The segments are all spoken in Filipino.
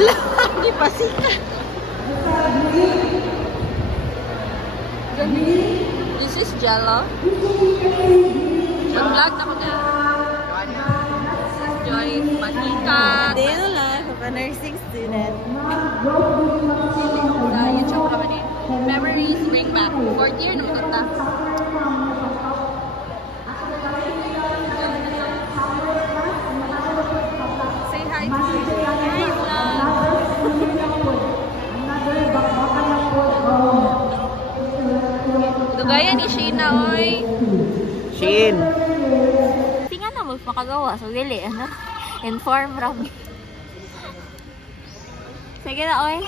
Ala, hindi pa sika. This is Jello. Nag-vlog na ko na. This is Joyce Manika. Daily life of a nursing student. Sa YouTube kami ni Memories Bring Back. 4th year naman kanta. Say hi to Hi vlog. Dugayan ni Sheena, oy. Shin. Tingnan na mo makagawa. So, dili, ano? Inform ram. Sige na, oy.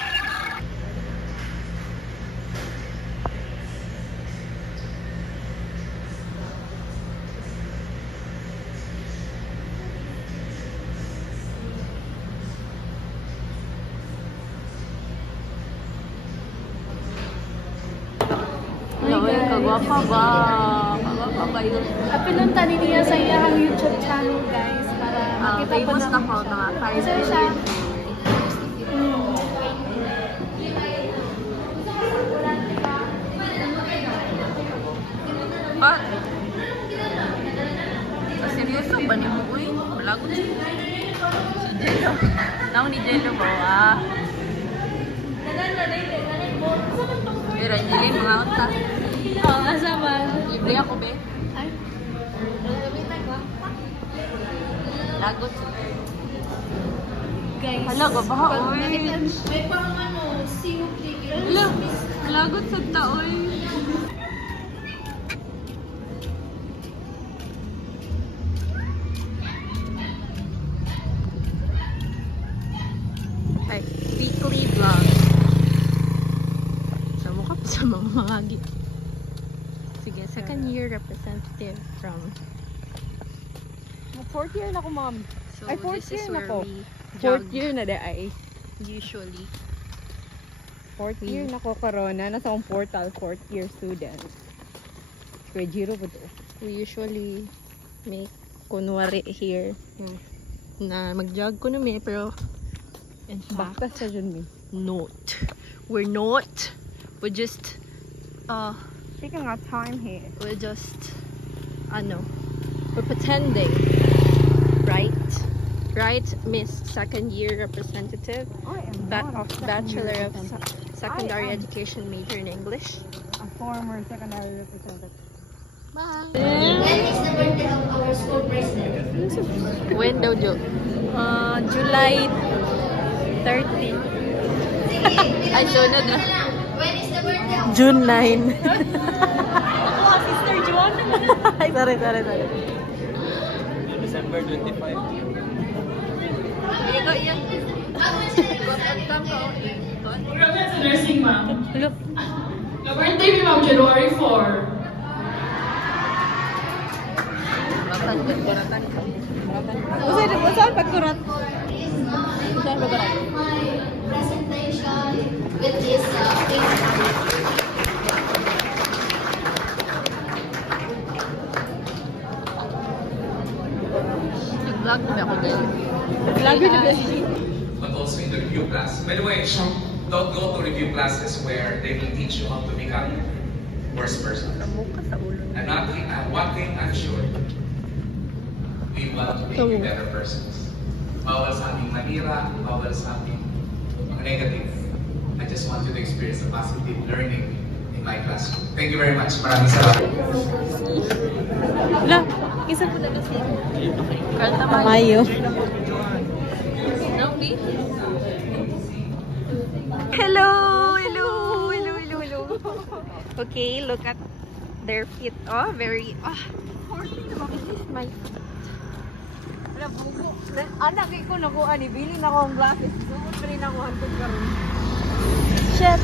Kagwapa ba? Kagwapa ba yun? Pinunta niya sa iyang YouTube channel, guys, para makita po famous na ko na 5 Isa siya. But, seryoso ba ni mo? Uy, malagot siya. Si Jello. Naong ni Jello ba? Pero Angeline, mga unta. Oo, asa ba? Libre ako, be. Ay. Lagot siya. Guys. Hala, babaha, oy. May pang ano, COP. Hala, lagot sa taoy. Ay, weekly vlog. Sa mukha pa sa mga mangagi. Sige, second year representative from... 4th year na ko, ma'am. So, Ay, 4th this is year na where ko. we 4th jog year na de ay. usually. 4th year na ko corona. Nasa akong portal, 4th year student. Kuya Jiro po to. We usually make kunwari here na mag-jog ko na may pero in fact Basta sa dyan mi. not. We're not. We're just Taking our time here. we're just we're pretending. Right, Miss Second Year Representative, I am Ba not a Bachelor of representative. Secondary I am Education major in English. A former secondary representative. Bye. When is the birthday of our school president? When daw, Jo? July 30. Ay, sunod na. When is the birthday of June 9. Ako, Sister John. Ay, sorry. December 25. Ikaw, yan. Gotantang ka, Programs in nursing, ma'am. Look. The birthday ni ma'am, January 4. Baratan ka. Saan pagkurat? Saan ba baratan? my presentation with this Nag-vlog na ako din. Lagi na but also in the review class. By the way, don't go to review classes where they will teach you how to become worse person. And one thing I'm sure, we want to make you better persons. Bawal sa aming manira, bawal sa aming mga negative. I just want you to experience the positive learning in my classroom. Thank you very much. Maraming salamat. Wala. Isa po na kasi. Karta Mayo. No, B? Hello. Okay, look at their feet. Oh, very... This is my... Anak ko nakuha ni Billy na akong glasses. Suot pa rin ako hantog karon. Shit!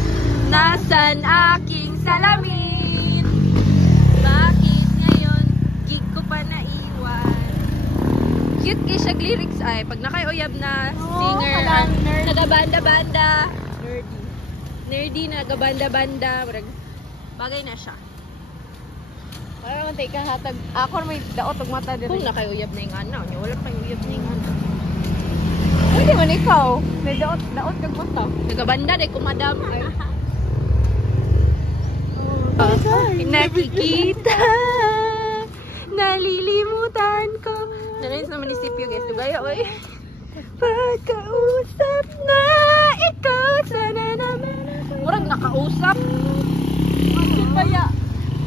Nasaan aking salamin? Bakit ngayon gig ko pa naiwan? Cute kay siya lyrics ay. Pag nakauyab na singer, kalang nerd. nagabanda-banda. Nerdy. Nerdy, nagabanda-banda. Bagay na siya. Parang tayo kahatag. Ako may daot og mata dito. Kung nakauyab na yung ana, wala pa yung uyab na yung ana. Hindi man ikaw. May daot kag mata. Nagabanda day ko madam. Nakikita, nalilimutan ko. Nanayin sa munisipyo guys, Dugaya oy. Pagkausap na ikaw, sana naman. Murag nakausap. Ano ba ya?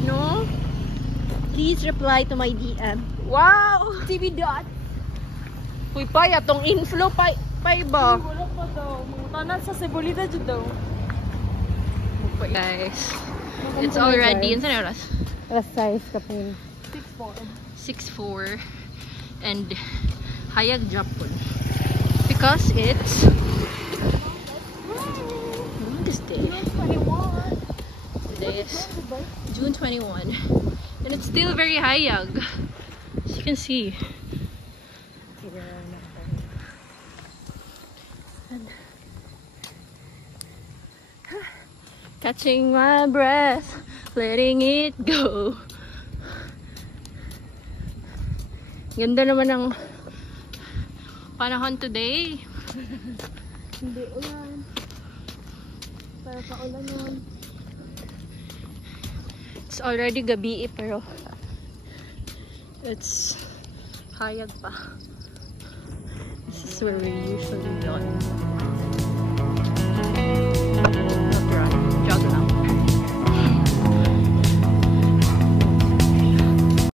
No? Please reply to my DM. Wow! TV dot. Uy, paya, tong inflow, pay ba? Wala pa daw. Mga tanan sa Cebolita dyan daw. Guys, it's already, saan oras? Alas 6 kapin. 6:04 and hayag Japon because it's what is day? Today is June 21 and it's still very hayag, as you can see. And catching my breath, letting it go. Ganda naman ng panahon today. Hindi ulan. Para pa ulan yun. It's already gabi pero it's hayag pa. This is where we usually run.